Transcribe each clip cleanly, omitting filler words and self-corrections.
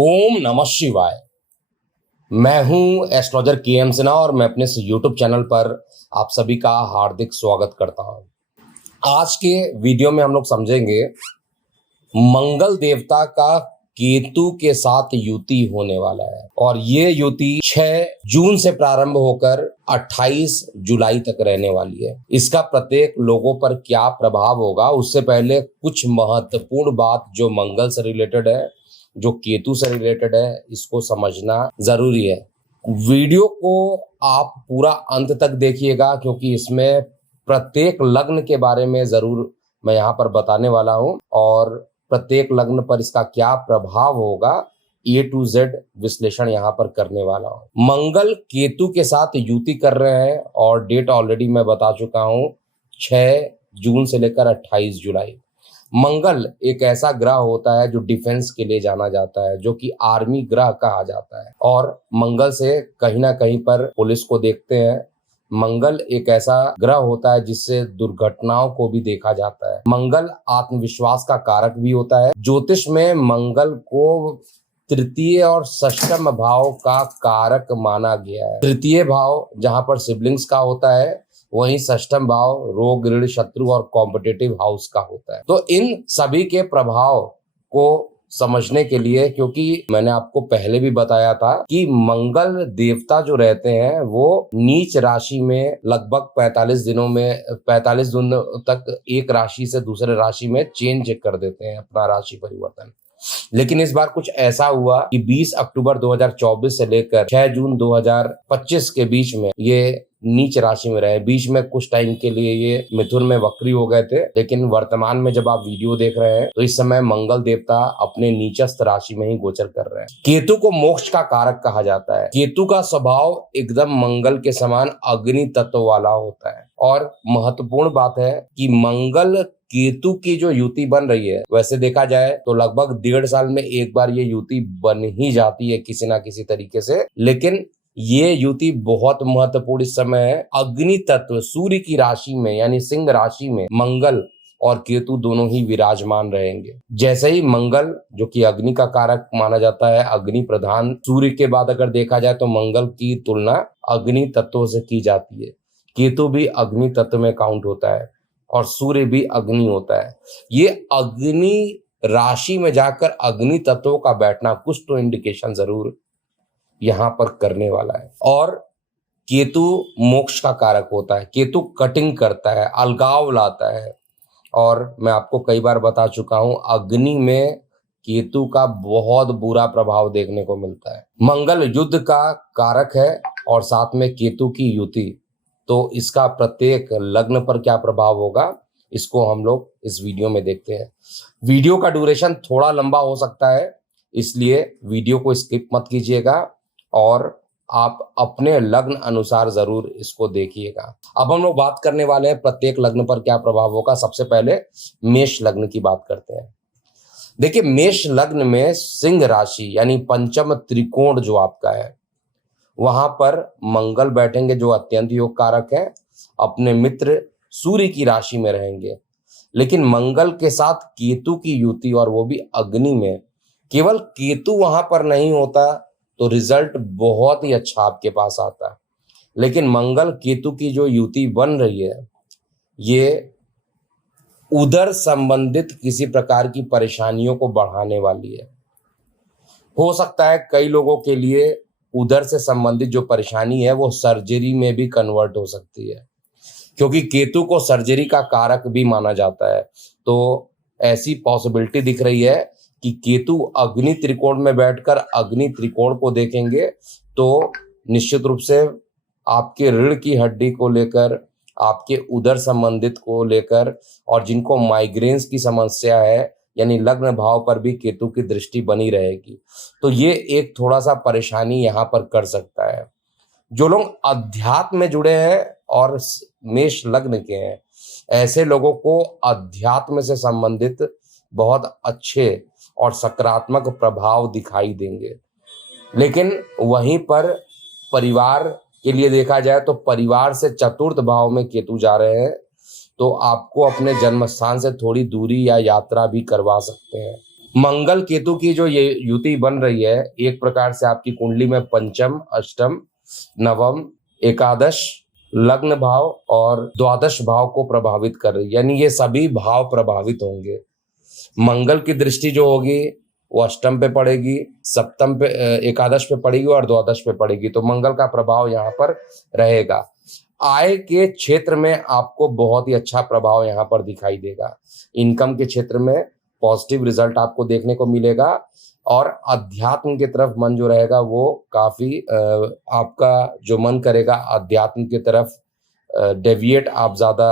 ओम नमः शिवाय। मैं हूं एस्ट्रोलॉजर के सिन्हा और मैं अपने यूट्यूब चैनल पर आप सभी का हार्दिक स्वागत करता हूं। आज के वीडियो में हम लोग समझेंगे मंगल देवता का केतु के साथ युति होने वाला है और ये युति 6 जून से प्रारंभ होकर 28 जुलाई तक रहने वाली है। इसका प्रत्येक लोगों पर क्या प्रभाव होगा, उससे पहले कुछ महत्वपूर्ण बात जो मंगल से रिलेटेड है, जो केतु से रिलेटेड है, इसको समझना जरूरी है। वीडियो को आप पूरा अंत तक देखिएगा क्योंकि इसमें प्रत्येक लग्न के बारे में जरूर मैं यहाँ पर बताने वाला हूँ और प्रत्येक लग्न पर इसका क्या प्रभाव होगा A to Z विश्लेषण यहाँ पर करने वाला हूँ। मंगल केतु के साथ युति कर रहे हैं और डेट ऑलरेडी मैं बता चुका हूँ 6 जून से लेकर 28 जुलाई। मंगल एक ऐसा ग्रह होता है जो डिफेंस के लिए जाना जाता है, जो कि आर्मी ग्रह कहा जाता है और मंगल से कहीं ना कहीं पर पुलिस को देखते हैं। मंगल एक ऐसा ग्रह होता है जिससे दुर्घटनाओं को भी देखा जाता है। मंगल आत्मविश्वास का कारक भी होता है। ज्योतिष में मंगल को तृतीय और षष्ठम भाव का कारक माना गया है। तृतीय भाव जहां पर सिबलिंग्स का होता है, वहीं षष्ठम भाव रोग ऋण शत्रु और कॉम्पिटिटिव हाउस का होता है। तो इन सभी के प्रभाव को समझने के लिए, क्योंकि मैंने आपको पहले भी बताया था कि मंगल देवता जो रहते हैं वो नीच राशि में लगभग 45 दिन तक एक राशि से दूसरे राशि में चेंज कर देते हैं अपना राशि परिवर्तन। लेकिन इस बार कुछ ऐसा हुआ कि 20 अक्टूबर 2024 से लेकर 6 जून 2025 के बीच में ये नीच राशि में रहे। बीच में कुछ टाइम के लिए ये मिथुन में वक्री हो गए थे, लेकिन वर्तमान में जब आप वीडियो देख रहे हैं तो इस समय मंगल देवता अपने नीचस्थ राशि में ही गोचर कर रहे हैं। केतु को मोक्ष का कारक कहा जाता है। केतु का स्वभाव एकदम मंगल के समान अग्नि तत्व वाला होता है और महत्वपूर्ण बात है कि मंगल केतु की जो युति बन रही है, वैसे देखा जाए तो लगभग 1.5 साल में एक बार ये युति बन ही जाती है किसी ना किसी तरीके से, लेकिन ये युति बहुत महत्वपूर्ण इस समय है। अग्नि तत्व सूर्य की राशि में यानी सिंह राशि में मंगल और केतु दोनों ही विराजमान रहेंगे। जैसे ही मंगल जो कि अग्नि का कारक माना जाता है, अग्नि प्रधान सूर्य के बाद अगर देखा जाए तो मंगल की तुलना अग्नि तत्वों से की जाती है। केतु भी अग्नि तत्व में काउंट होता है और सूर्य भी अग्नि होता है। ये अग्नि राशि में जाकर अग्नि तत्वों का बैठना कुछ तो इंडिकेशन जरूर यहां पर करने वाला है। और केतु मोक्ष का कारक होता है। केतु कटिंग करता है, अलगाव लाता है और मैं आपको कई बार बता चुका हूं अग्नि में केतु का बहुत बुरा प्रभाव देखने को मिलता है। मंगल युद्ध का कारक है और साथ में केतु की युति, तो इसका प्रत्येक लग्न पर क्या प्रभाव होगा इसको हम लोग इस वीडियो में देखते हैं। वीडियो का ड्यूरेशन थोड़ा लंबा हो सकता है, इसलिए वीडियो को स्किप मत कीजिएगा और आप अपने लग्न अनुसार जरूर इसको देखिएगा। अब हम लोग बात करने वाले हैं प्रत्येक लग्न पर क्या प्रभाव होगा। सबसे पहले मेष लग्न की बात करते हैं। देखिए, मेष लग्न में सिंह राशि यानी पंचम त्रिकोण जो आपका है, वहां पर मंगल बैठेंगे जो अत्यंत योग कारक है। अपने मित्र सूर्य की राशि में रहेंगे, लेकिन मंगल के साथ केतु की युति और वो भी अग्नि में। केवल केतु वहां पर नहीं होता तो रिजल्ट बहुत ही अच्छा आपके पास आता, लेकिन मंगल केतु की जो युति बन रही है ये उदर संबंधित किसी प्रकार की परेशानियों को बढ़ाने वाली है। हो सकता है कई लोगों के लिए उदर से संबंधित जो परेशानी है वो सर्जरी में भी कन्वर्ट हो सकती है, क्योंकि केतु को सर्जरी का कारक भी माना जाता है। तो ऐसी पॉसिबिलिटी दिख रही है कि केतु अग्नि त्रिकोण में बैठकर अग्नि त्रिकोण को देखेंगे तो निश्चित रूप से आपके रीढ़ की हड्डी को लेकर, आपके उदर संबंधित को लेकर, और जिनको माइग्रेन्स की समस्या है यानी लग्न भाव पर भी केतु की दृष्टि बनी रहेगी, तो ये एक थोड़ा सा परेशानी यहाँ पर कर सकता है। जो लोग अध्यात्म में जुड़े हैं और मेष लग्न के हैं, ऐसे लोगों को अध्यात्म से संबंधित बहुत अच्छे और सकारात्मक प्रभाव दिखाई देंगे। लेकिन वहीं पर परिवार के लिए देखा जाए तो परिवार से चतुर्थ भाव में केतु जा रहे हैं, तो आपको अपने जन्म स्थान से थोड़ी दूरी या यात्रा भी करवा सकते हैं। मंगल केतु की जो ये युति बन रही है, एक प्रकार से आपकी कुंडली में पंचम, अष्टम, नवम, एकादश, लग्न भाव और द्वादश भाव को प्रभावित कर रही है, यानी ये सभी भाव प्रभावित होंगे। मंगल की दृष्टि जो होगी वो अष्टम पे पड़ेगी, सप्तम पे, एकादश पे पड़ेगी और द्वादश पे पड़ेगी, तो मंगल का प्रभाव यहाँ पर रहेगा। आय के क्षेत्र में आपको बहुत ही अच्छा प्रभाव यहाँ पर दिखाई देगा। इनकम के क्षेत्र में पॉजिटिव रिजल्ट आपको देखने को मिलेगा और अध्यात्म की तरफ मन जो रहेगा वो काफी आपका जो मन करेगा अध्यात्म की तरफ डेविएट आप ज्यादा,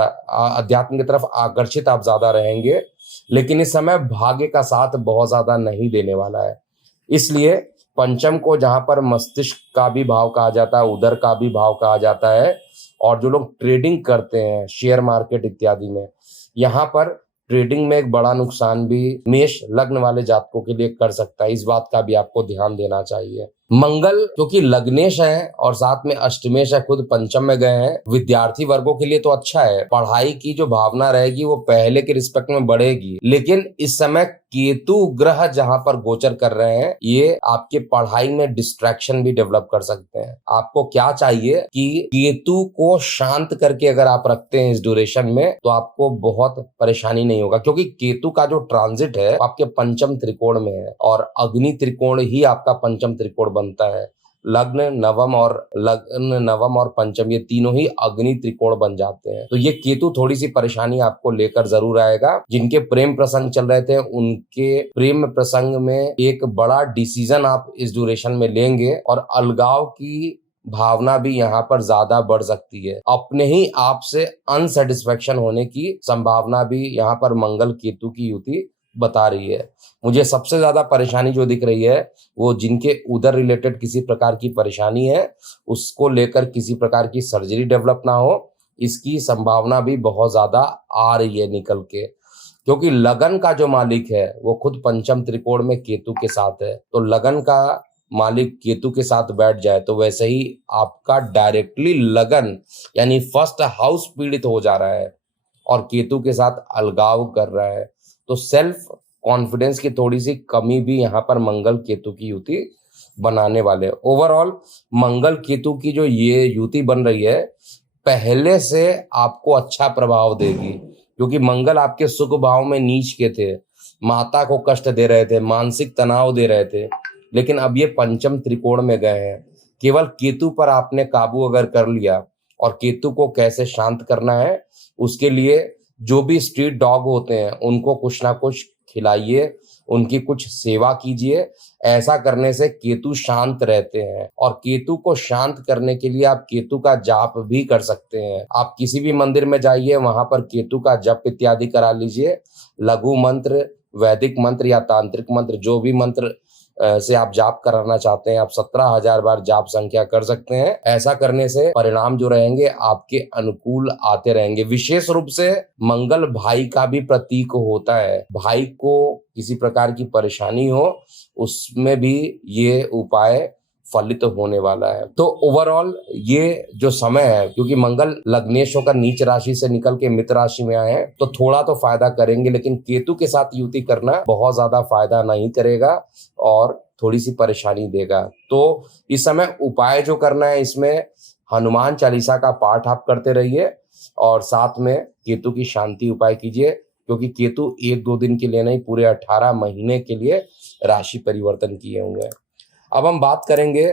अध्यात्म की तरफ आकर्षित आप ज्यादा रहेंगे। लेकिन इस समय भाग्य का साथ बहुत ज्यादा नहीं देने वाला है, इसलिए पंचम को जहां पर मस्तिष्क का भी भाव कहा जाता है, उदर का भी भाव कहा जाता है, और जो लोग ट्रेडिंग करते हैं शेयर मार्केट इत्यादि में, यहाँ पर ट्रेडिंग में एक बड़ा नुकसान भी मेष लग्न वाले जातकों के लिए कर सकता है। इस बात का भी आपको ध्यान देना चाहिए। मंगल क्योंकि लग्नेश है और साथ में अष्टमेश है, खुद पंचम में गए हैं, विद्यार्थी वर्गों के लिए तो अच्छा है। पढ़ाई की जो भावना रहेगी वो पहले के रिस्पेक्ट में बढ़ेगी, लेकिन इस समय केतु ग्रह जहां पर गोचर कर रहे हैं ये आपके पढ़ाई में डिस्ट्रैक्शन भी डेवलप कर सकते हैं। आपको क्या चाहिए कि केतु को शांत करके अगर आप रखते हैं इस ड्यूरेशन में तो आपको बहुत परेशानी नहीं होगा, क्योंकि केतु का जो ट्रांजिट है आपके पंचम त्रिकोण में है और अग्नि त्रिकोण ही आपका पंचम त्रिकोण बनता है। लग्न नवम और पंचम ये तीनों ही अग्नि त्रिकोण बन जाते हैं, तो ये केतु थोड़ी सी परेशानी आपको लेकर जरूर आएगा। जिनके प्रेम प्रसंग चल रहे थे उनके प्रेम प्रसंग में एक बड़ा डिसीजन आप इस ड्यूरेशन में लेंगे और अलगाव की भावना भी यहाँ पर ज्यादा बढ़ सकती है। अपने ही आप से अनसेटिस्फेक्शन होने की संभावना भी यहाँ पर मंगल केतु की युति बता रही है। मुझे सबसे ज्यादा परेशानी जो दिख रही है वो जिनके उधर रिलेटेड किसी प्रकार की परेशानी है उसको लेकर किसी प्रकार की सर्जरी डेवलप ना हो, इसकी संभावना भी बहुत ज्यादा आ रही है निकल के, क्योंकि लगन का जो मालिक है वो खुद पंचम त्रिकोण में केतु के साथ है। तो लगन का मालिक केतु के साथ बैठ जाए तो वैसे ही आपका डायरेक्टली लगन यानी फर्स्ट हाउस पीड़ित हो जा रहा है और केतु के साथ अलगाव कर रहा है, तो सेल्फ कॉन्फिडेंस की थोड़ी सी कमी भी यहाँ पर मंगल केतु की युति बनाने वाले। ओवरऑल मंगल केतु की जो ये युति बन रही है पहले से आपको अच्छा प्रभाव देगी, क्योंकि मंगल आपके सुख भाव में नीच के थे, माता को कष्ट दे रहे थे, मानसिक तनाव दे रहे थे, लेकिन अब ये पंचम त्रिकोण में गए हैं। केवल केतु पर आपने काबू अगर कर लिया, और केतु को कैसे शांत करना है उसके लिए जो भी स्ट्रीट डॉग होते हैं उनको कुछ ना कुछ खिलाइए, उनकी कुछ सेवा कीजिए। ऐसा करने से केतु शांत रहते हैं, और केतु को शांत करने के लिए आप केतु का जाप भी कर सकते हैं। आप किसी भी मंदिर में जाइए, वहां पर केतु का जप इत्यादि करा लीजिए। लघु मंत्र, वैदिक मंत्र या तांत्रिक मंत्र, जो भी मंत्र से आप जाप कराना चाहते हैं, आप 17,000 बार जाप संख्या कर सकते हैं। ऐसा करने से परिणाम जो रहेंगे आपके अनुकूल आते रहेंगे। विशेष रूप से मंगल भाई का भी प्रतीक होता है, भाई को किसी प्रकार की परेशानी हो उसमें भी ये उपाय फलित होने वाला है। तो ओवरऑल ये जो समय है, क्योंकि मंगल लग्नेश होकर नीच राशि से निकल के मित्र राशि में आए हैं, तो थोड़ा तो फायदा करेंगे, लेकिन केतु के साथ युति करना बहुत ज्यादा फायदा नहीं करेगा और थोड़ी सी परेशानी देगा। तो इस समय उपाय जो करना है इसमें हनुमान चालीसा का पाठ आप करते रहिए और साथ में केतु की शांति उपाय कीजिए, क्योंकि केतु 1-2 दिन के लिए नहीं, पूरे 18 महीने के लिए राशि परिवर्तन किए हुए हैं। अब हम बात करेंगे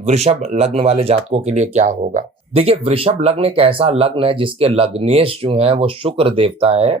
वृषभ लग्न वाले जातकों के लिए क्या होगा। देखिए, वृषभ लग्न एक ऐसा लग्न है जिसके लग्नेश जो है वो शुक्र देवता है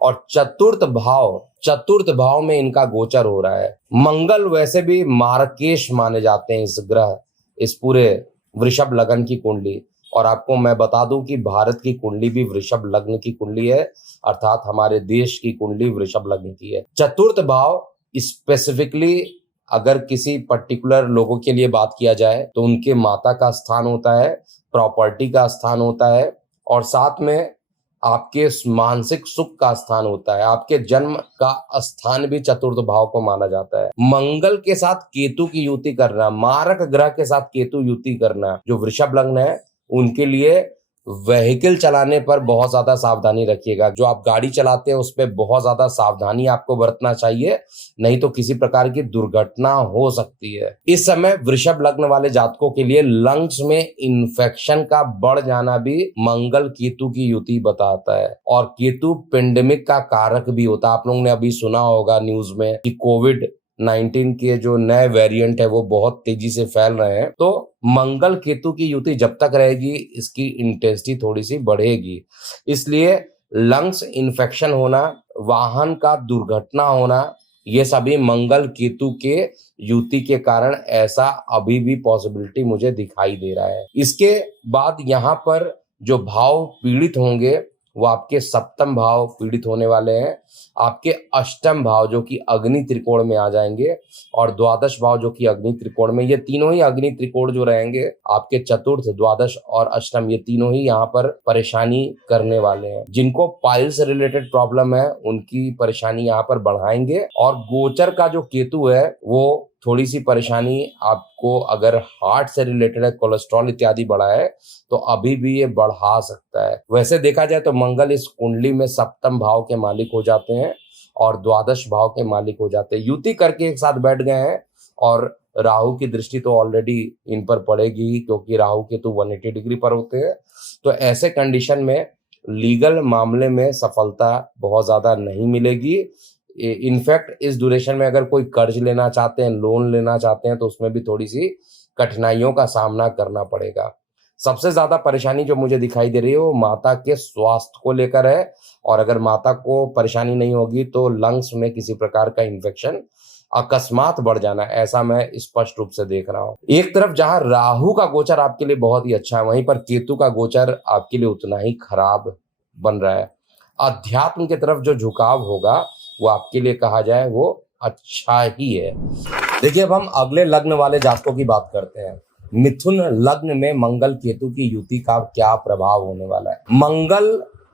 और चतुर्थ भाव में इनका गोचर हो रहा है। मंगल वैसे भी मार्केश माने जाते हैं इस ग्रह, इस पूरे वृषभ लग्न की कुंडली। और आपको मैं बता दूं कि भारत की कुंडली भी वृषभ लग्न की कुंडली है, अर्थात हमारे देश की कुंडली वृषभ लग्न की है। चतुर्थ भाव स्पेसिफिकली अगर किसी पर्टिकुलर लोगों के लिए बात किया जाए तो उनके माता का स्थान होता है, प्रॉपर्टी का स्थान होता है, और साथ में आपके मानसिक सुख का स्थान होता है। आपके जन्म का स्थान भी चतुर्थ भाव को माना जाता है। मंगल के साथ केतु की युति करना, मारक ग्रह के साथ केतु युति करना, जो वृषभ लग्न है उनके लिए व्हीकल चलाने पर बहुत ज्यादा सावधानी रखिएगा। जो आप गाड़ी चलाते हैं उस पर बहुत ज्यादा सावधानी आपको बरतना चाहिए, नहीं तो किसी प्रकार की दुर्घटना हो सकती है। इस समय वृषभ लग्न वाले जातकों के लिए लंग्स में इन्फेक्शन का बढ़ जाना भी मंगल केतु की युति बताता है, और केतु पेंडेमिक का कारक भी होता है। आप लोगों ने अभी सुना होगा न्यूज में कि कोविड-19 के जो नए वेरिएंट है वो बहुत तेजी से फैल रहे हैं। तो मंगल केतु की युति जब तक रहेगी इसकी इंटेंसिटी थोड़ी सी बढ़ेगी। इसलिए लंग्स इन्फेक्शन होना, वाहन का दुर्घटना होना, ये सभी मंगल केतु के युति के कारण ऐसा अभी भी पॉसिबिलिटी मुझे दिखाई दे रहा है। इसके बाद यहाँ पर जो भाव पीड़ित होंगे वो आपके सप्तम भाव पीड़ित होने वाले हैं, आपके अष्टम भाव जो कि अग्नि त्रिकोण में आ जाएंगे, और द्वादश भाव जो कि अग्नि त्रिकोण में, ये तीनों ही अग्नि त्रिकोण जो रहेंगे आपके चतुर्थ, द्वादश और अष्टम, ये तीनों ही यहाँ पर परेशानी करने वाले हैं। जिनको पाइल से रिलेटेड प्रॉब्लम है उनकी परेशानी यहाँ पर बढ़ाएंगे। और गोचर का जो केतु है वो थोड़ी सी परेशानी आपको, अगर हार्ट से रिलेटेड है, कोलेस्ट्रॉल इत्यादि बढ़ा है तो अभी भी ये बढ़ा सकता है। वैसे देखा जाए तो मंगल इस कुंडली में सप्तम भाव के मालिक हो जाते हैं और द्वादश भाव के मालिक हो जाते हैं। युति करके एक साथ बैठ गए हैं, और राहु की दृष्टि तो ऑलरेडी इन पर पड़ेगी ही, क्योंकि राहु केतु 180 डिग्री पर होते हैं। तो ऐसे कंडीशन में लीगल मामले में सफलता बहुत ज्यादा नहीं मिलेगी। इनफैक्ट इस ड्यूरेशन में अगर कोई कर्ज लेना चाहते हैं, लोन लेना चाहते हैं, तो उसमें भी थोड़ी सी कठिनाइयों का सामना करना पड़ेगा। सबसे ज्यादा परेशानी जो मुझे दिखाई दे रही है वो माता के स्वास्थ्य को लेकर है, और अगर माता को परेशानी नहीं होगी तो लंग्स में किसी प्रकार का इन्फेक्शन अकस्मात बढ़ जाना, ऐसा मैं स्पष्ट रूप से देख रहा हूँ। एक तरफ जहां राहु का गोचर आपके लिए बहुत ही अच्छा है, वहीं पर केतु का गोचर आपके लिए उतना ही खराब बन रहा है। अध्यात्म की तरफ जो झुकाव होगा वो आपके लिए कहा जाए वो अच्छा ही है। देखिए, अब हम अगले लग्न वाले जातकों की बात करते हैं। मिथुन लग्न में मंगल केतु की युति का क्या प्रभाव होने वाला है। मंगल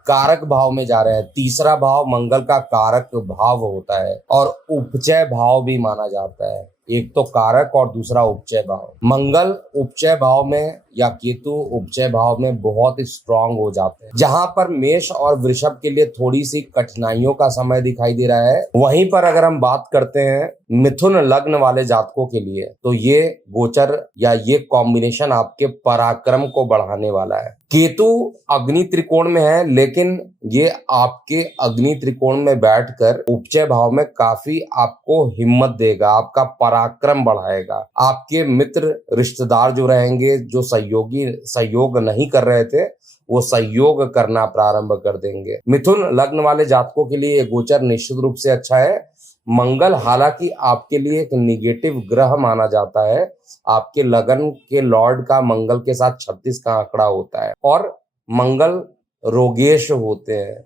कारक भाव में जा रहे हैं। तीसरा भाव मंगल का कारक भाव होता है और उपचय भाव भी माना जाता है। एक तो कारक और दूसरा उपचय भाव। मंगल उपचय भाव में या केतु उपचय भाव में बहुत स्ट्रांग हो जाते हैं। जहां पर मेष और वृषभ के लिए थोड़ी सी कठिनाइयों का समय दिखाई दे रहा है, वहीं पर अगर हम बात करते हैं मिथुन लग्न वाले जातकों के लिए, तो ये गोचर या ये कॉम्बिनेशन आपके पराक्रम को बढ़ाने वाला है। केतु अग्नि त्रिकोण में है, लेकिन ये आपके अग्नि त्रिकोण में बैठकर उपचय भाव में काफी आपको हिम्मत देगा, आपका पराक्रम बढ़ाएगा। आपके मित्र रिश्तेदार जो रहेंगे, जो सहयोग नहीं कर रहे थे, वो सहयोग करना प्रारंभ कर देंगे। मिथुन लग्न वाले जातकों के लिए गोचर निश्चित रूप से अच्छा है। मंगल हालांकि आपके लिए एक निगेटिव ग्रह माना जाता है। आपके लगन के लॉर्ड का मंगल के साथ 36 का आंकड़ा होता है, और मंगल रोगेश होते हैं,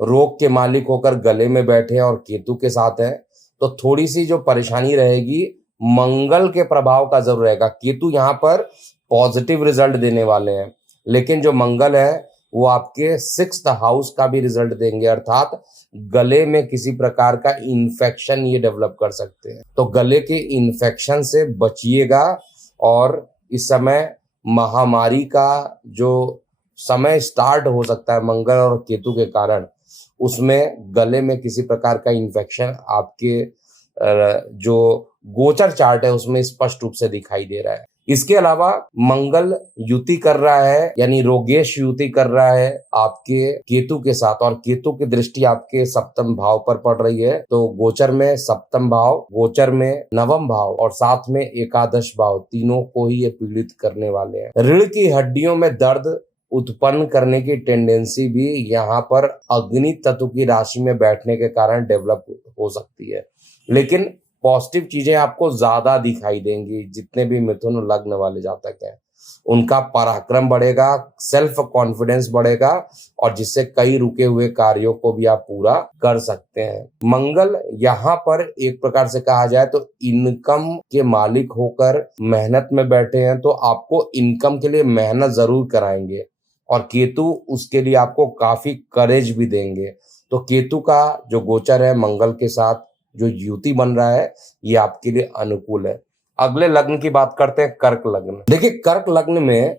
रोग के मालिक होकर गले में बैठे हैं और केतु के साथ है। तो थोड़ी सी जो परेशानी रहेगी मंगल के प्रभाव का जरूर रहेगा। केतु यहाँ पर पॉजिटिव रिजल्ट देने वाले हैं, लेकिन जो मंगल है वो आपके 6th हाउस का भी रिजल्ट देंगे, अर्थात गले में किसी प्रकार का इन्फेक्शन ये डेवलप कर सकते हैं। तो गले के इन्फेक्शन से बचिएगा। और इस समय महामारी का जो समय स्टार्ट हो सकता है मंगल और केतु के कारण, उसमें गले में किसी प्रकार का इन्फेक्शन आपके जो गोचर चार्ट है उसमें स्पष्ट रूप से दिखाई दे रहा है। इसके अलावा मंगल युति कर रहा है, यानी रोगेश युति कर रहा है आपके केतु के साथ, और केतु की दृष्टि आपके सप्तम भाव पर पड़ रही है। तो गोचर में सप्तम भाव, गोचर में नवम भाव और साथ में एकादश भाव, तीनों को ही ये पीड़ित करने वाले हैं। रीढ़ की हड्डियों में दर्द उत्पन्न करने की टेंडेंसी भी यहाँ पर अग्नि तत्व की राशि में बैठने के कारण डेवलप हो सकती है, लेकिन पॉजिटिव चीजें आपको ज्यादा दिखाई देंगी। जितने भी मिथुन लग्न वाले जातक हैं उनका पराक्रम बढ़ेगा, सेल्फ कॉन्फिडेंस बढ़ेगा, और जिससे कई रुके हुए कार्यों को भी आप पूरा कर सकते हैं। मंगल यहाँ पर एक प्रकार से कहा जाए तो इनकम के मालिक होकर मेहनत में बैठे हैं, तो आपको इनकम के लिए मेहनत जरूर कराएंगे, और केतु उसके लिए आपको काफी करेज भी देंगे। तो केतु का जो गोचर है मंगल के साथ जो युति बन रहा है ये आपके लिए अनुकूल है। अगले लग्न की बात करते हैं कर्क लग्न। देखिए, कर्क लग्न में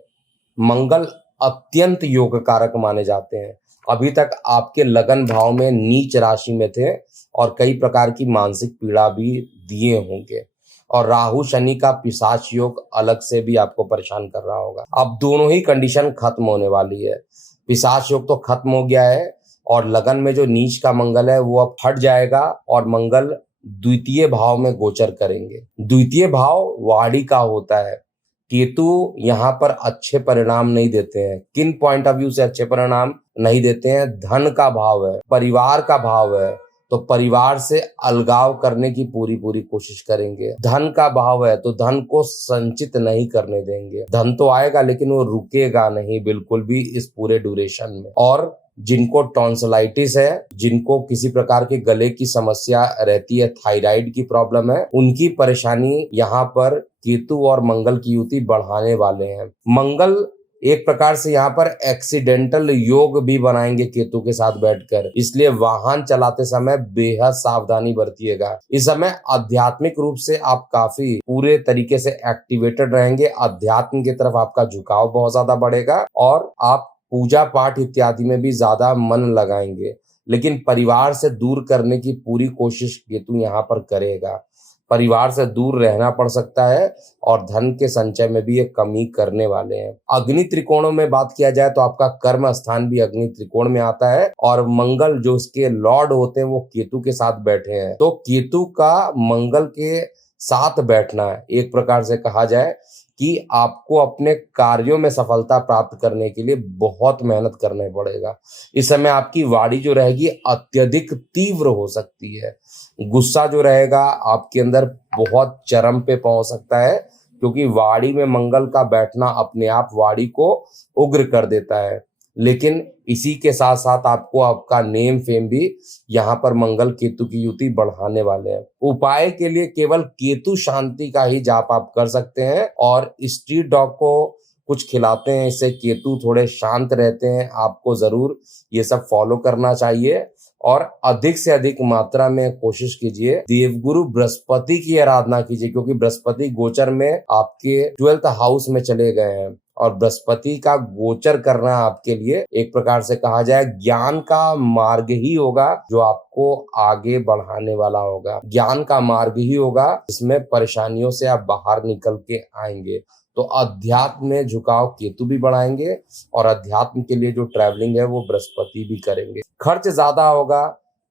मंगल अत्यंत योग कारक माने जाते हैं। अभी तक आपके लगन भाव में नीच राशि में थे और कई प्रकार की मानसिक पीड़ा भी दिए होंगे, और राहु शनि का पिशाच योग अलग से भी आपको परेशान कर रहा होगा। अब दोनों ही कंडीशन खत्म होने वाली है। पिशाच योग तो खत्म हो गया है और लगन में जो नीच का मंगल है वो अब हट जाएगा और मंगल द्वितीय भाव में गोचर करेंगे। द्वितीय भाव वाणी का होता है। केतु यहाँ पर अच्छे परिणाम नहीं देते हैं। किन पॉइंट ऑफ व्यू से अच्छे परिणाम नहीं देते हैं? धन का भाव है, परिवार का भाव है, तो परिवार से अलगाव करने की पूरी पूरी कोशिश करेंगे। धन का भाव है तो धन को संचित नहीं करने देंगे। धन तो आएगा लेकिन वो रुकेगा नहीं बिल्कुल भी इस पूरे ड्यूरेशन में। और जिनको टॉन्सिलाइटिस है, जिनको किसी प्रकार के गले की समस्या रहती है, थायराइड की प्रॉब्लम है, उनकी परेशानी यहाँ पर केतु और मंगल की युति बढ़ाने वाले हैं। मंगल एक प्रकार से यहाँ पर एक्सीडेंटल योग भी बनाएंगे केतु के साथ बैठकर, इसलिए वाहन चलाते समय बेहद सावधानी बरतिएगा। इस समय आध्यात्मिक रूप से आप काफी पूरे तरीके से एक्टिवेटेड रहेंगे। अध्यात्म की तरफ आपका झुकाव बहुत ज्यादा बढ़ेगा और आप पूजा पाठ इत्यादि में भी ज्यादा मन लगाएंगे। लेकिन परिवार से दूर करने की पूरी कोशिश केतु यहाँ पर करेगा। परिवार से दूर रहना पड़ सकता है और धन के संचय में भी ये कमी करने वाले हैं। अग्नि त्रिकोणों में बात किया जाए तो आपका कर्म स्थान भी अग्नि त्रिकोण में आता है और मंगल जो इसके लॉर्ड होते हैं वो केतु के साथ बैठे हैं। तो केतु का मंगल के साथ बैठना एक प्रकार से कहा जाए कि आपको अपने कार्यों में सफलता प्राप्त करने के लिए बहुत मेहनत करना पड़ेगा। इस समय आपकी वाणी जो रहेगी अत्यधिक तीव्र हो सकती है। गुस्सा जो रहेगा आपके अंदर बहुत चरम पे पहुंच सकता है, क्योंकि वाणी में मंगल का बैठना अपने आप वाणी को उग्र कर देता है। लेकिन इसी के साथ साथ आपको आपका नेम फेम भी यहाँ पर मंगल केतु की युति बढ़ाने वाले हैं। उपाय के लिए केवल केतु शांति का ही जाप आप कर सकते हैं और स्ट्रीट डॉग को कुछ खिलाते हैं, इससे केतु थोड़े शांत रहते हैं। आपको जरूर ये सब फॉलो करना चाहिए और अधिक से अधिक मात्रा में कोशिश कीजिए देवगुरु बृहस्पति की आराधना कीजिए, क्योंकि बृहस्पति गोचर में आपके 12th हाउस में चले गए हैं और बृहस्पति का गोचर करना आपके लिए एक प्रकार से कहा जाए ज्ञान का मार्ग ही होगा जो आपको आगे बढ़ाने वाला होगा। ज्ञान का मार्ग ही होगा जिसमें परेशानियों से आप बाहर निकल के आएंगे। तो अध्यात्म में झुकाव केतु भी बढ़ाएंगे और अध्यात्म के लिए जो ट्रैवलिंग है वो बृहस्पति भी करेंगे। खर्च ज्यादा होगा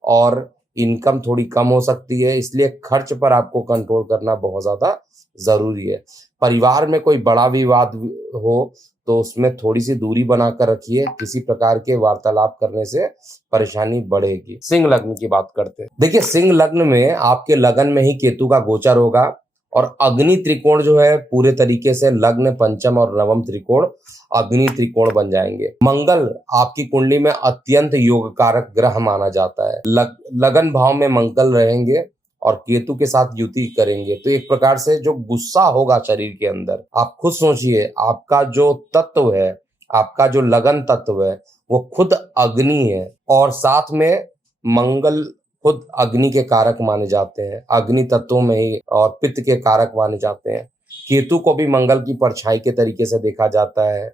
और इनकम थोड़ी कम हो सकती है, इसलिए खर्च पर आपको कंट्रोल करना बहुत ज्यादा जरूरी है। परिवार में कोई बड़ा विवाद हो तो उसमें थोड़ी सी दूरी बनाकर रखिए। किसी प्रकार के वार्तालाप करने से परेशानी बढ़ेगी। सिंह लग्न की बात करते हैं। देखिए, सिंह लग्न में आपके लगन में ही केतु का गोचर होगा और अग्नि त्रिकोण जो है पूरे तरीके से लग्न, पंचम और नवम त्रिकोण अग्नि त्रिकोण बन जाएंगे। मंगल आपकी कुंडली में अत्यंत योग कारक ग्रह माना जाता है। लगन भाव में मंगल रहेंगे और केतु के साथ युति करेंगे, तो एक प्रकार से जो गुस्सा होगा शरीर के अंदर, आप खुद सोचिए, आपका जो तत्व है, आपका जो लगन तत्व है वो खुद अग्नि है और साथ में मंगल खुद अग्नि के कारक माने जाते हैं, अग्नि तत्वों में ही, और पित्त के कारक माने जाते हैं। केतु को भी मंगल की परछाई के तरीके से देखा जाता है।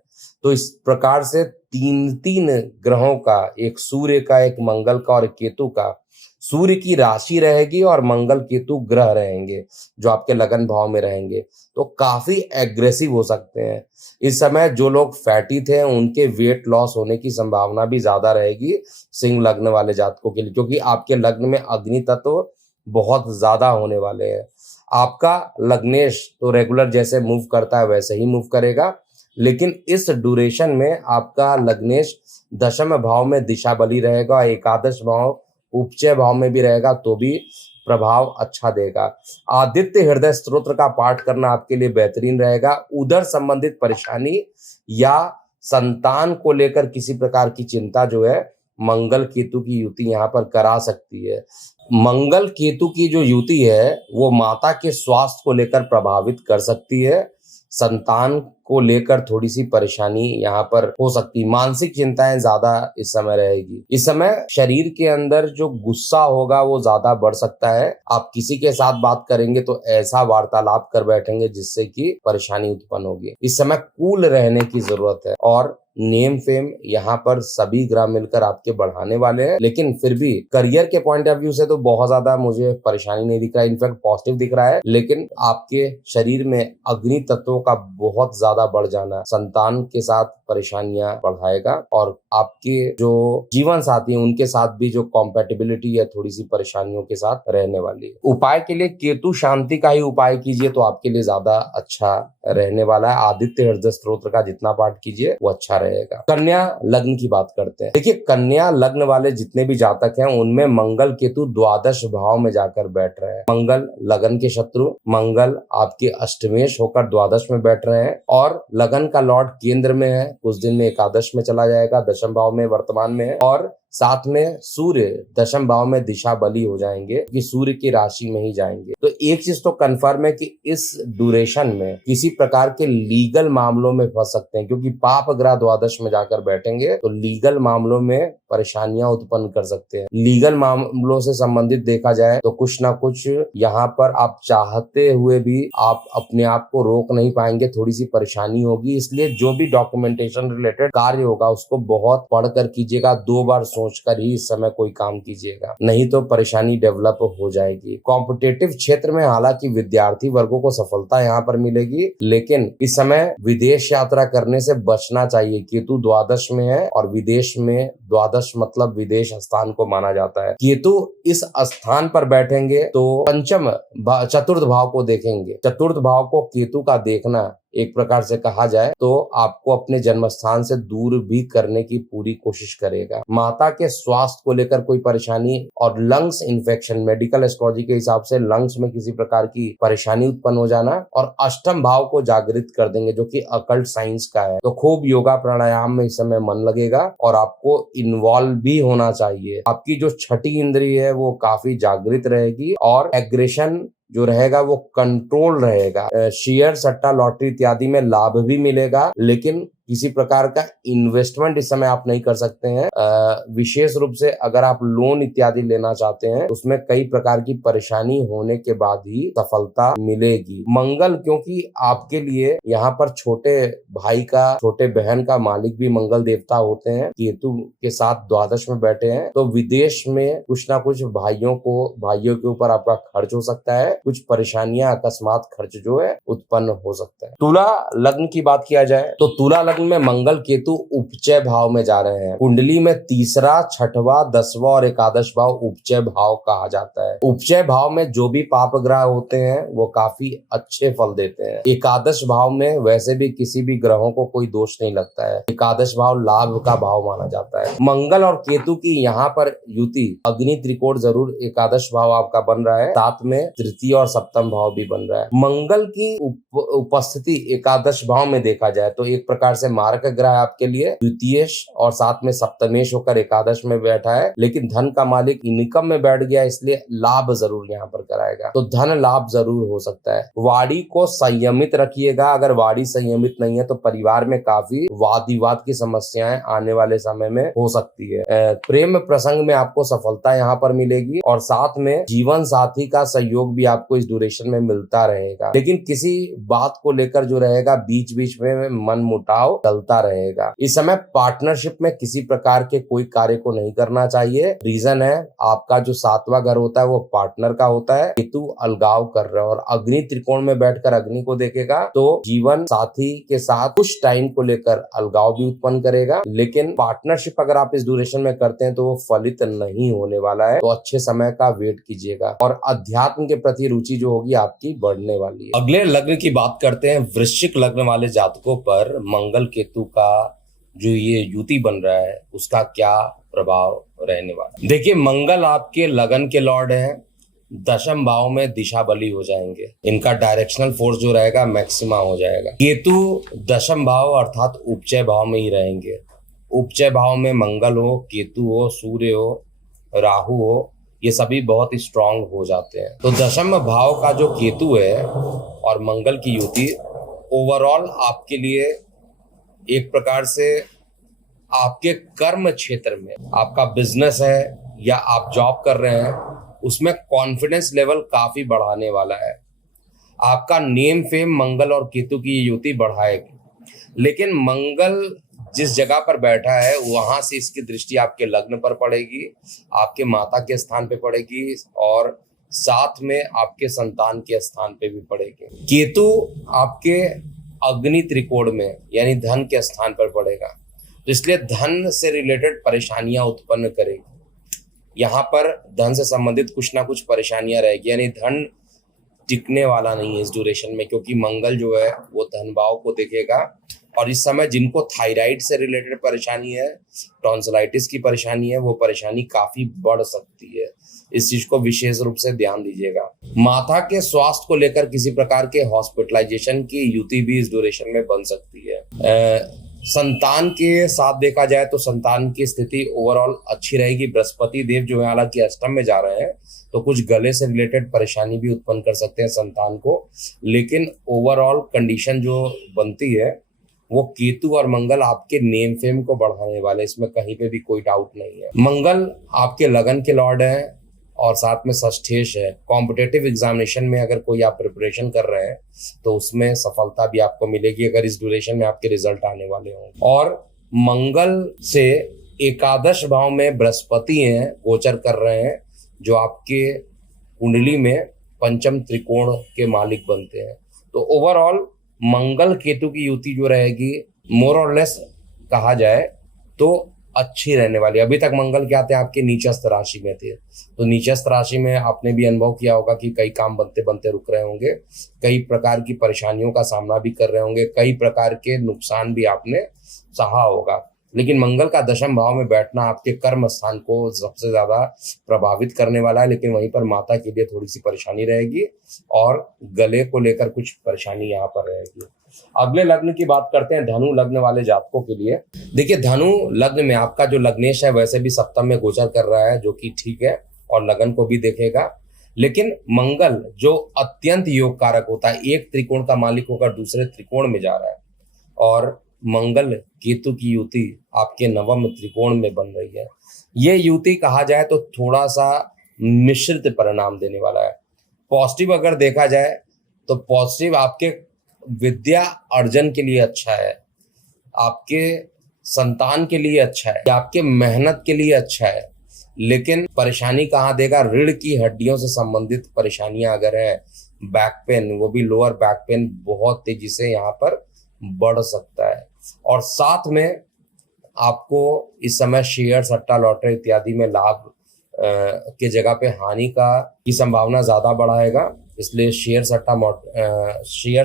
तो इस प्रकार से तीन तीन ग्रहों का, एक सूर्य का, एक मंगल का और एक केतु का, सूर्य की राशि रहेगी और मंगल केतु ग्रह रहेंगे जो आपके लगन भाव में रहेंगे, तो काफी एग्रेसिव हो सकते हैं। इस समय जो लोग फैटी थे उनके वेट लॉस होने की संभावना भी ज्यादा रहेगी सिंह लग्न वाले जातकों के लिए, क्योंकि आपके लग्न में अग्नि तत्व बहुत ज्यादा होने वाले हैं। आपका लग्नेश तो रेगुलर जैसे मूव करता है वैसे ही मूव करेगा, लेकिन इस ड्यूरेशन में आपका लग्नेश दशम भाव में दिशा बली रहेगा, एकादश भाव उपचय भाव में भी रहेगा तो भी प्रभाव अच्छा देगा। आदित्य हृदय स्तोत्र का पाठ करना आपके लिए बेहतरीन रहेगा। उदर संबंधित परेशानी या संतान को लेकर किसी प्रकार की चिंता जो है मंगल केतु की युति यहाँ पर करा सकती है। मंगल केतु की जो युति है वो माता के स्वास्थ्य को लेकर प्रभावित कर सकती है। संतान को लेकर थोड़ी सी परेशानी यहाँ पर हो सकती है। मानसिक चिंताएं ज्यादा इस समय रहेगी। इस समय शरीर के अंदर जो गुस्सा होगा वो ज्यादा बढ़ सकता है। आप किसी के साथ बात करेंगे तो ऐसा वार्तालाप कर बैठेंगे जिससे कि परेशानी उत्पन्न होगी। इस समय कूल रहने की जरूरत है और नेम फेम यहाँ पर सभी ग्रह मिलकर आपके बढ़ाने वाले हैं, लेकिन फिर भी करियर के पॉइंट ऑफ व्यू से तो बहुत ज्यादा मुझे परेशानी नहीं दिख रहा है, इनफैक्ट पॉजिटिव दिख रहा है। लेकिन आपके शरीर में अग्नि तत्वों का बहुत ज्यादा बढ़ जाना संतान के साथ परेशानियां बढ़ाएगा और आपके जो जीवन साथी हैं उनके साथ भी जो कॉम्पेटिबिलिटी है थोड़ी सी परेशानियों के साथ रहने वाली है। उपाय के लिए केतु शांति का ही उपाय कीजिए तो आपके लिए ज्यादा अच्छा रहने वाला है। आदित्य हृदय स्तोत्र का जितना पाठ कीजिए वो अच्छा रहेगा। कन्या लग्न की बात करते हैं। देखिए, कन्या लग्न वाले जितने भी जातक हैं उनमें मंगल केतु द्वादश भाव में जाकर बैठ रहे हैं। मंगल लगन के शत्रु, मंगल आपके अष्टमेश होकर द्वादश में बैठ रहे हैं और लगन का लॉर्ड केंद्र में है, कुछ दिन में एकादश में चला जाएगा, दशम भाव में वर्तमान में है और साथ में सूर्य दशम भाव में दिशा बली हो जाएंगे कि सूर्य की राशि में ही जाएंगे। तो एक चीज तो कंफर्म है कि इस ड्यूरेशन में किसी प्रकार के लीगल मामलों में फंस सकते हैं, क्योंकि पाप ग्रह द्वादश में जाकर बैठेंगे तो लीगल मामलों में परेशानियां उत्पन्न कर सकते हैं। लीगल मामलों से संबंधित देखा जाए तो कुछ ना कुछ यहाँ पर आप चाहते हुए भी आप अपने आप को रोक नहीं पाएंगे, थोड़ी सी परेशानी होगी। इसलिए जो भी डॉक्यूमेंटेशन रिलेटेड कार्य होगा उसको बहुत पढ़कर कीजिएगा, 2 बार सोचकर ही इस समय कोई काम कीजिएगा, नहीं तो परेशानी डेवलप हो जाएगी। कॉम्पिटेटिव क्षेत्र में हालांकि विद्यार्थी वर्गों को सफलता यहाँ पर मिलेगी, लेकिन इस समय विदेश यात्रा करने से बचना चाहिए। केतु द्वादश में है और विदेश में द्वादश मतलब विदेश स्थान को माना जाता है। केतु इस स्थान पर बैठेंगे तो पंचम चतुर्थ भाव को देखेंगे। चतुर्थ भाव को केतु का देखना एक प्रकार से कहा जाए तो आपको अपने जन्म स्थान से दूर भी करने की पूरी कोशिश करेगा। माता के स्वास्थ्य को लेकर कोई परेशानी और लंग्स इन्फेक्शन, मेडिकल एस्ट्रोलॉजी के हिसाब से लंग्स में किसी प्रकार की परेशानी उत्पन्न हो जाना और अष्टम भाव को जागृत कर देंगे जो कि अकल्ट साइंस का है। तो खूब योगा प्राणायाम में इस समय मन लगेगा और आपको इन्वॉल्व भी होना चाहिए। आपकी जो छठी इंद्रिय है वो काफी जागृत रहेगी और एग्रेशन जो रहेगा वो कंट्रोल रहेगा। शेयर, सट्टा, लॉटरी इत्यादि में लाभ भी मिलेगा, लेकिन किसी प्रकार का इन्वेस्टमेंट इस समय आप नहीं कर सकते हैं। विशेष रूप से अगर आप लोन इत्यादि लेना चाहते हैं उसमें कई प्रकार की परेशानी होने के बाद ही सफलता मिलेगी। मंगल, क्योंकि आपके लिए यहाँ पर छोटे भाई का, छोटे बहन का मालिक भी मंगल देवता होते हैं, केतु के साथ द्वादश में बैठे हैं, तो विदेश में कुछ ना कुछ भाइयों के ऊपर आपका खर्च हो सकता है, कुछ परेशानियां, अकस्मात खर्च जो है उत्पन्न हो सकता है। तुला लग्न की बात किया जाए तो तुला लग्न में मंगल केतु उपचय भाव में जा रहे हैं। कुंडली में तीसरा, छठवां, 10वां और एकादश भाव उपचय भाव कहा जाता है। उपचय भाव में जो भी पाप ग्रह होते हैं वो काफी अच्छे फल देते हैं। एकादश भाव में वैसे भी किसी भी ग्रहों को कोई दोष नहीं लगता है। एकादश भाव लाभ का भाव माना जाता है। मंगल और केतु की यहाँ पर युति, अग्नि त्रिकोण जरूर एकादश भाव आपका बन रहा है, साथ में तृतीय और सप्तम भाव भी बन रहा है। मंगल की उपस्थिति एकादश भाव में देखा जाए तो एक प्रकार से मारक ग्रह आपके लिए द्वितीय और साथ में सप्तमेश होकर एकादश में बैठा है, लेकिन धन का मालिक इनकम में बैठ गया, इसलिए लाभ जरूर यहाँ पर कराएगा, तो धन लाभ जरूर हो सकता है। वाणी को संयमित रखिएगा। अगर वाणी संयमित नहीं है तो परिवार में काफी वाद विवाद की समस्याएं आने वाले समय में हो सकती है। प्रेम प्रसंग में आपको सफलता यहाँ पर मिलेगी और साथ में जीवन साथी का सहयोग भी आपको इस ड्यूरेशन में मिलता रहेगा, लेकिन किसी बात को लेकर जो रहेगा बीच बीच में मन मुटाव चलता रहेगा। इस समय पार्टनरशिप में किसी प्रकार के कोई कार्य को नहीं करना चाहिए। रीजन है आपका जो 7वां घर होता है वो पार्टनर का होता है। केतु अलगाव कर रहा है और अग्नि त्रिकोण में बैठकर अग्नि को देखेगा तो जीवन साथी के साथ कुछ टाइम को लेकर अलगाव भी उत्पन्न करेगा, लेकिन पार्टनरशिप अगर आप इस ड्यूरेशन में करते हैं तो वो फलित नहीं होने वाला है। तो अच्छे समय का वेट कीजिएगा और अध्यात्म के प्रति रुचि जो होगी आपकी बढ़ने वाली है। अगले लग्न की बात करते हैं। वृश्चिक लग्न वाले जातकों पर मंगल केतु का जो ये युति बन रहा है उसका क्या प्रभाव रहने वाला। देखिए, मंगल आपके लगन के लॉर्ड हैं, दशम भाव में दिशा बली हो जाएंगे, इनका डायरेक्शनल फोर्स जो रहेगा मैक्सिमा हो जाएगा। केतु दशम भाव अर्थात उपचय भाव में ही रहेंगे। उपचय भाव में मंगल हो, केतु हो, सूर्य हो, राहु हो, ये सभी बहुत ही स्ट्रांग हो जाते हैं। तो दशम भाव का जो केतु है और मंगल की युति ओवरऑल आपके लिए एक प्रकार से आपके कर्म क्षेत्र में, आपका बिजनेस है या आप जॉब कर रहे हैं, उसमें कॉन्फिडेंस लेवल काफी बढ़ाने वाला है। आपका नेम फेम मंगल और केतु की युति बढ़ाएगी। लेकिन मंगल जिस जगह पर बैठा है वहां से इसकी दृष्टि आपके लग्न पर पड़ेगी, आपके माता के स्थान पे पड़ेगी और साथ में आपके संतान के स्थान पे भी पड़ेगी। केतु आपके अग्नि त्रिकोण में यानी धन के स्थान पर पड़ेगा, तो इसलिए धन से रिलेटेड परेशानियां उत्पन्न करेगी। यहाँ पर धन से संबंधित कुछ ना कुछ परेशानियां रहेगी, यानी धन टिकने वाला नहीं है इस ड्यूरेशन में, क्योंकि मंगल जो है वो धन भाव को देखेगा। और इस समय जिनको थायराइड से रिलेटेड परेशानी है, टॉन्सिलाइटिस की परेशानी है, वो परेशानी काफी बढ़ सकती है। इस चीज को विशेष रूप से ध्यान दीजिएगा। माता के स्वास्थ्य को लेकर किसी प्रकार के हॉस्पिटलाइजेशन की युति भी इस ड्यूरेशन में बन सकती है। संतान के साथ देखा जाए तो संतान की स्थिति ओवरऑल अच्छी रहेगी। बृहस्पति देव जो है हालांकि अष्टम में जा रहे हैं, तो कुछ गले से रिलेटेड परेशानी भी उत्पन्न कर सकते हैं संतान को, लेकिन ओवरऑल कंडीशन जो बनती है वो केतु और मंगल आपके नेम फेम को बढ़ाने वाले, इसमें कहीं पे भी कोई डाउट नहीं है। मंगल आपके लगन के लॉर्ड हैं और साथ में षष्ठेश है। कॉम्पिटेटिव एग्जामिनेशन में अगर कोई आप प्रिपरेशन कर रहे हैं तो उसमें सफलता भी आपको मिलेगी, अगर इस ड्यूरेशन में आपके रिजल्ट आने वाले हों। और मंगल से एकादश भाव में बृहस्पति हैं, गोचर कर रहे हैं, जो आपके कुंडली में पंचम त्रिकोण के मालिक बनते हैं। तो ओवरऑल मंगल केतु की युति जो रहेगी मोर और लेस कहा जाए तो अच्छी रहने वाली। अभी तक मंगल क्या थे, आपके नीचस्थ राशि में थे, तो नीचस्थ राशि में आपने भी अनुभव किया होगा कि कई काम बनते बनते रुक रहे होंगे, कई प्रकार की परेशानियों का सामना भी कर रहे होंगे, कई प्रकार के नुकसान भी आपने सहा होगा। लेकिन मंगल का दशम भाव में बैठना आपके कर्म स्थान को सबसे ज्यादा प्रभावित करने वाला है, लेकिन वहीं पर माता के लिए थोड़ी सी परेशानी रहेगी और गले को लेकर कुछ परेशानी यहाँ पर रहेगी। अगले लग्न की बात करते हैं, धनु लग्न वाले जातकों के लिए। देखिए, धनु लग्न में आपका जो लग्नेश है वैसे भी सप्तम में गोचर कर रहा है, जो कि ठीक है और लगन को भी देखेगा। लेकिन मंगल जो अत्यंत योग कारक होता है, एक त्रिकोण का मालिक होकर दूसरे त्रिकोण में जा रहा है, और मंगल केतु की युति आपके नवम त्रिकोण में बन रही है। ये युति कहा जाए तो थोड़ा सा मिश्रित परिणाम देने वाला है। पॉजिटिव अगर देखा जाए तो पॉजिटिव आपके विद्या अर्जन के लिए अच्छा है, आपके संतान के लिए अच्छा है, आपके मेहनत के लिए अच्छा है। लेकिन परेशानी कहाँ देगा, रीढ़ की हड्डियों से संबंधित परेशानियां अगर है, बैक पेन, वो भी लोअर बैक पेन बहुत तेजी से यहाँ पर बढ़ सकता है। और साथ में आपको इस समय शेयर सट्टा लॉटरी इत्यादि में लाभ के जगह पे हानि की संभावना ज्यादा बढ़ाएगा, इसलिए शेयर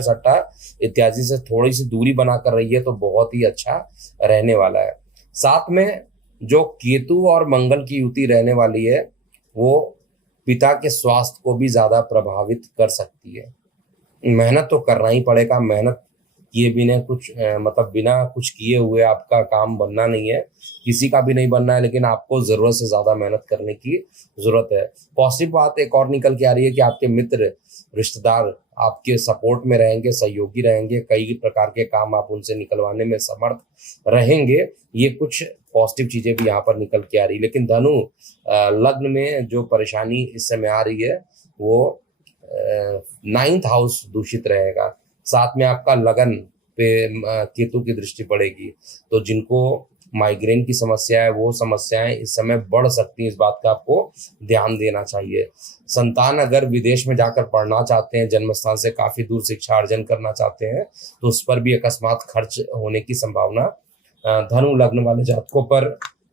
सट्टा इत्यादि से थोड़ी सी दूरी बनाकर रहिए तो बहुत ही अच्छा रहने वाला है। साथ में जो केतु और मंगल की युति रहने वाली है वो पिता के स्वास्थ्य को भी ज्यादा प्रभावित कर सकती है। मेहनत तो करना ही पड़ेगा, मेहनत किए बिना कुछ मतलब बिना कुछ किए हुए आपका काम बनना नहीं है, किसी का भी नहीं बनना है, लेकिन आपको जरूरत से ज्यादा मेहनत करने की जरूरत है। पॉजिटिव बात एक और निकल के आ रही है कि आपके मित्र रिश्तेदार आपके सपोर्ट में रहेंगे, सहयोगी रहेंगे, कई प्रकार के काम आप उनसे निकलवाने में समर्थ रहेंगे। ये कुछ पॉजिटिव चीजें भी यहाँ पर निकल के आ रही है। लेकिन धनु लग्न में जो परेशानी इस समय आ रही है वो 9th हाउस दूषित रहेगा। साथ में आपका लगन पे केतु की दृष्टि पड़ेगी, तो जिनको माइग्रेन की समस्या है वो समस्याएं इस समय बढ़ सकती हैं, इस बात का आपको ध्यान देना चाहिए। संतान अगर विदेश में जाकर पढ़ना चाहते हैं, जन्म स्थान से काफी दूर शिक्षा अर्जन करना चाहते हैं, तो उस पर भी अकस्मात खर्च होने की संभावना धनु लग्न वाले जातकों पर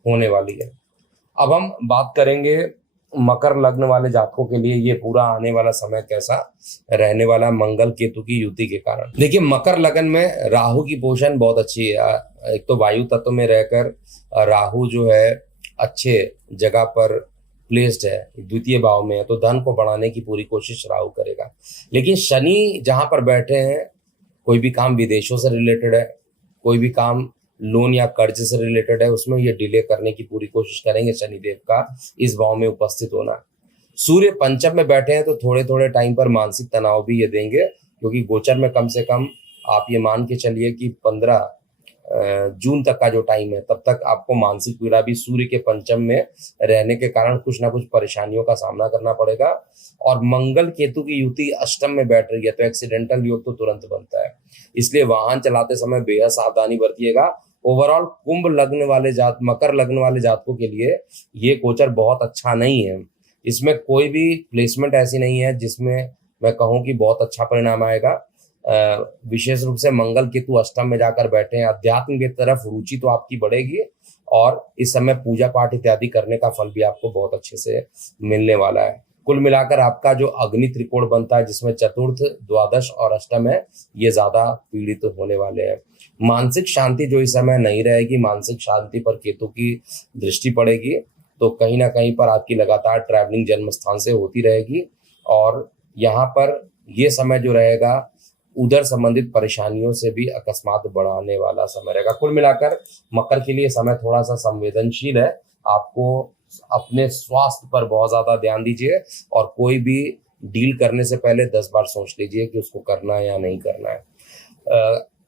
होने वाली है। अब हम बात करेंगे मकर लग्न वाले जातकों के लिए ये पूरा आने वाला समय कैसा रहने वाला मंगल केतु की युति के कारण। देखिए, मकर लग्न में राहु की पोजीशन बहुत अच्छी है। एक तो वायु तत्व में रहकर राहु जो है अच्छे जगह पर प्लेस्ड है, द्वितीय भाव में है, तो धन को बढ़ाने की पूरी कोशिश राहु करेगा। लेकिन शनि जहां पर बैठे हैं, कोई भी काम विदेशों से रिलेटेड है, कोई भी काम लोन या कर्ज से रिलेटेड है, उसमें ये डिले करने की पूरी कोशिश करेंगे शनिदेव का इस भाव में उपस्थित होना। सूर्य पंचम में बैठे हैं तो थोड़े थोड़े टाइम पर मानसिक तनाव भी ये देंगे, क्योंकि गोचर में कम से कम आप ये मान के चलिए कि 15 जून तक का जो टाइम है, तब तक आपको मानसिक पीड़ा भी सूर्य के पंचम में रहने के कारण कुछ ना कुछ परेशानियों का सामना करना पड़ेगा। और मंगल केतु की युति अष्टम में बैठ रही है, तो एक्सीडेंटल योग तो तुरंत बनता है। इसलिए वाहन चलाते समय बेहद सावधानी बरतिएगा। ओवरऑल कुंभ लग्न वाले मकर लग्न वाले जातकों के लिए ये गोचर बहुत अच्छा नहीं है। इसमें कोई भी प्लेसमेंट ऐसी नहीं है जिसमें मैं कहूँ कि बहुत अच्छा परिणाम आएगा। विशेष रूप से मंगल केतु अष्टम में जाकर बैठे हैं, अध्यात्म की तरफ रुचि तो आपकी बढ़ेगी और इस समय पूजा पाठ इत्यादि करने का फल भी आपको बहुत अच्छे से मिलने वाला है। कुल मिलाकर आपका जो अग्नि त्रिकोण बनता है, जिसमें चतुर्थ, द्वादश और अष्टम है, ये ज्यादा पीड़ित होने वाले हैं। मानसिक शांति जो इस समय नहीं रहेगी, मानसिक शांति पर केतु की दृष्टि पड़ेगी, तो कहीं ना कहीं पर आपकी लगातार ट्रैवलिंग जन्म स्थान से होती रहेगी और यहाँ पर ये समय जो रहेगा उधर संबंधित परेशानियों से भी अकस्मात बढ़ाने वाला समय रहेगा। कुल मिलाकर मकर के लिए समय थोड़ा सा संवेदनशील है। आपको अपने स्वास्थ्य पर बहुत ज्यादा ध्यान दीजिए और कोई भी डील करने से पहले 10 बार सोच लीजिए कि उसको करना है या नहीं करना है।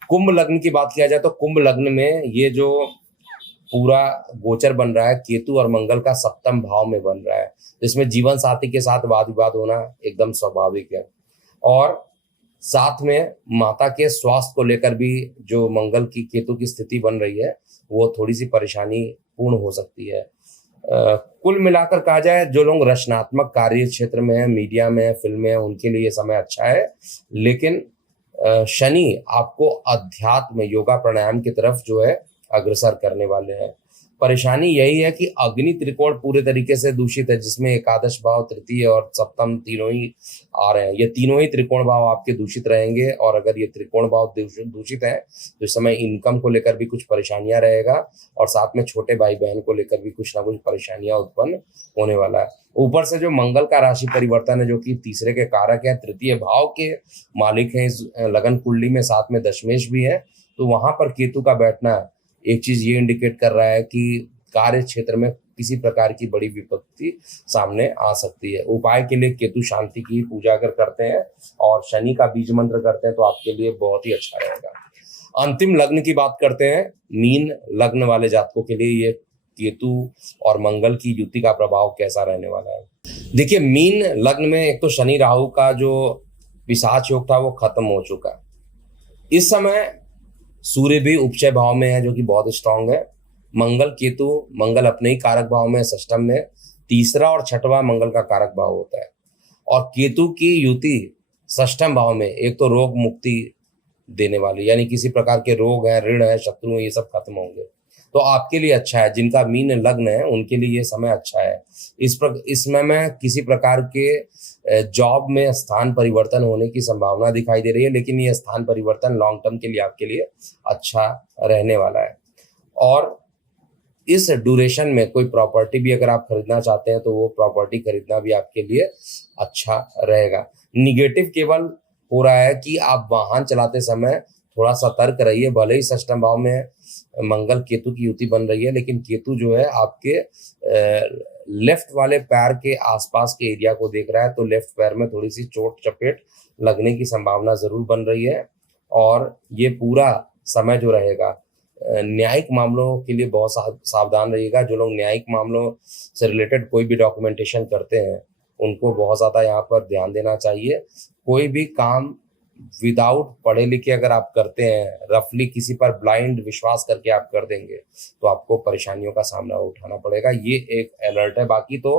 कुंभ लग्न की बात किया जाए तो कुंभ लग्न में ये जो पूरा गोचर बन रहा है, केतु और मंगल का सप्तम भाव में बन रहा है, जिसमें जीवन साथी के साथ वाद विवाद होना एकदम स्वाभाविक है। और साथ में माता के स्वास्थ्य को लेकर भी जो मंगल की केतु की स्थिति बन रही है, वो थोड़ी सी परेशानी पूर्ण हो सकती है। कुल मिलाकर कहा जाए, जो लोग रचनात्मक कार्य क्षेत्र में है, मीडिया में है, फिल्म में है, उनके लिए ये समय अच्छा है। लेकिन शनि आपको अध्यात्म, योगा, प्राणायाम की तरफ जो है अग्रसर करने वाले हैं। परेशानी यही है कि अग्नि त्रिकोण पूरे तरीके से दूषित है, जिसमें एकादश भाव, तृतीय और सप्तम तीनों ही आ रहे हैं। ये तीनों ही त्रिकोण भाव आपके दूषित रहेंगे और अगर ये त्रिकोण भाव दूषित है तो इस समय इनकम को लेकर भी कुछ परेशानियां रहेगा और साथ में छोटे भाई बहन को लेकर भी कुछ ना कुछ परेशानियां उत्पन्न होने वाला है। ऊपर से जो मंगल का राशि परिवर्तन है, जो कि तीसरे के कारक है, तृतीय भाव के मालिक है इस लगन कुंडली में, साथ में दशमेश भी है, तो वहां पर केतु का बैठना एक चीज ये इंडिकेट कर रहा है कि कार्य क्षेत्र में किसी प्रकार की बड़ी विपत्ति सामने आ सकती है। उपाय के लिए केतु शांति की पूजा अगर करते हैं और शनि का बीज मंत्र करते हैं तो आपके लिए बहुत ही अच्छा रहेगा। अंतिम लग्न की बात करते हैं। मीन लग्न वाले जातकों के लिए ये केतु और मंगल की युति का प्रभाव कैसा रहने वाला है। देखिए, मीन लग्न में एक तो शनि राहु का जो पिशाच योग था वो खत्म हो चुका है। इस समय सूर्य भी उपचय भाव में है, जो कि बहुत स्ट्रांग है। मंगल अपने ही कारक भाव में, षष्ठम में, तीसरा और छठवां मंगल का कारक भाव होता है। और केतु की युति षष्ठम भाव में, एक तो रोग मुक्ति देने वाली, यानी किसी प्रकार के रोग है, ऋण है, शत्रु है, ये सब खत्म होंगे, तो आपके लिए अच्छा है। जिनका मीन लग्न है उनके लिए ये समय अच्छा है। इसमें में किसी प्रकार के जॉब में स्थान परिवर्तन होने की संभावना दिखाई दे रही है, लेकिन ये स्थान परिवर्तन लॉन्ग टर्म के लिए आपके लिए अच्छा रहने वाला है। और इस ड्यूरेशन में कोई प्रॉपर्टी भी अगर आप खरीदना चाहते हैं तो वो प्रॉपर्टी खरीदना भी आपके लिए अच्छा रहेगा। निगेटिव केवल हो रहा है कि आप वाहन चलाते समय थोड़ा सतर्क रहिए। भले ही षष्ठम भाव में मंगल केतु की युति बन रही है, लेकिन केतु जो है आपके लेफ्ट वाले पैर के आसपास के एरिया को देख रहा है, तो लेफ्ट पैर में थोड़ी सी चोट चपेट लगने की संभावना जरूर बन रही है। और ये पूरा समय जो रहेगा, न्यायिक मामलों के लिए बहुत सावधान रहिएगा। जो लोग न्यायिक मामलों से रिलेटेड कोई भी डॉक्यूमेंटेशन करते हैं उनको बहुत ज़्यादा यहाँ पर ध्यान देना चाहिए। कोई भी काम विदाउट पढ़े लिखे अगर आप करते हैं, रफली किसी पर ब्लाइंड विश्वास करके आप कर देंगे तो आपको परेशानियों का सामना उठाना पड़ेगा। ये एक अलर्ट है। बाकी तो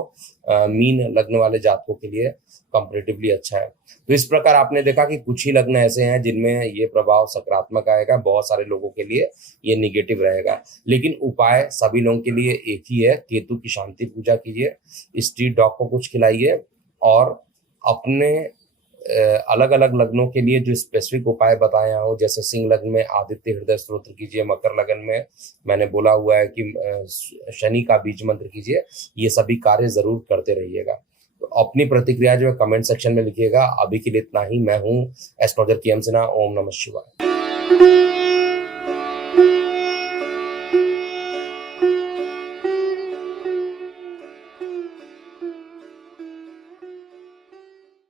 मीन लग्न वाले जातकों के लिए कंपैरेटिवली अच्छा है। तो इस प्रकार आपने देखा कि कुछ ही लग्न ऐसे हैं जिनमें ये प्रभाव सकारात्मक आएगा, बहुत सारे लोगों के लिए ये निगेटिव रहेगा। लेकिन उपाय सभी लोगों के लिए एक ही है, केतु की शांति पूजा कीजिए, स्ट्रीट डॉग को कुछ खिलाइए और अपने अलग अलग लग्नों के लिए जो स्पेसिफिक उपाय बताया हूँ, जैसे सिंह लग्न में आदित्य हृदय स्तोत्र कीजिए, मकर लग्न में मैंने बोला हुआ है कि शनि का बीज मंत्र कीजिए, ये सभी कार्य जरूर करते रहिएगा। तो अपनी प्रतिक्रिया जो है कमेंट सेक्शन में लिखिएगा। अभी के लिए इतना ही। मैं हूँ एस्ट्रोलॉजर के एम सिन्हा। ओम नमः शिवाय।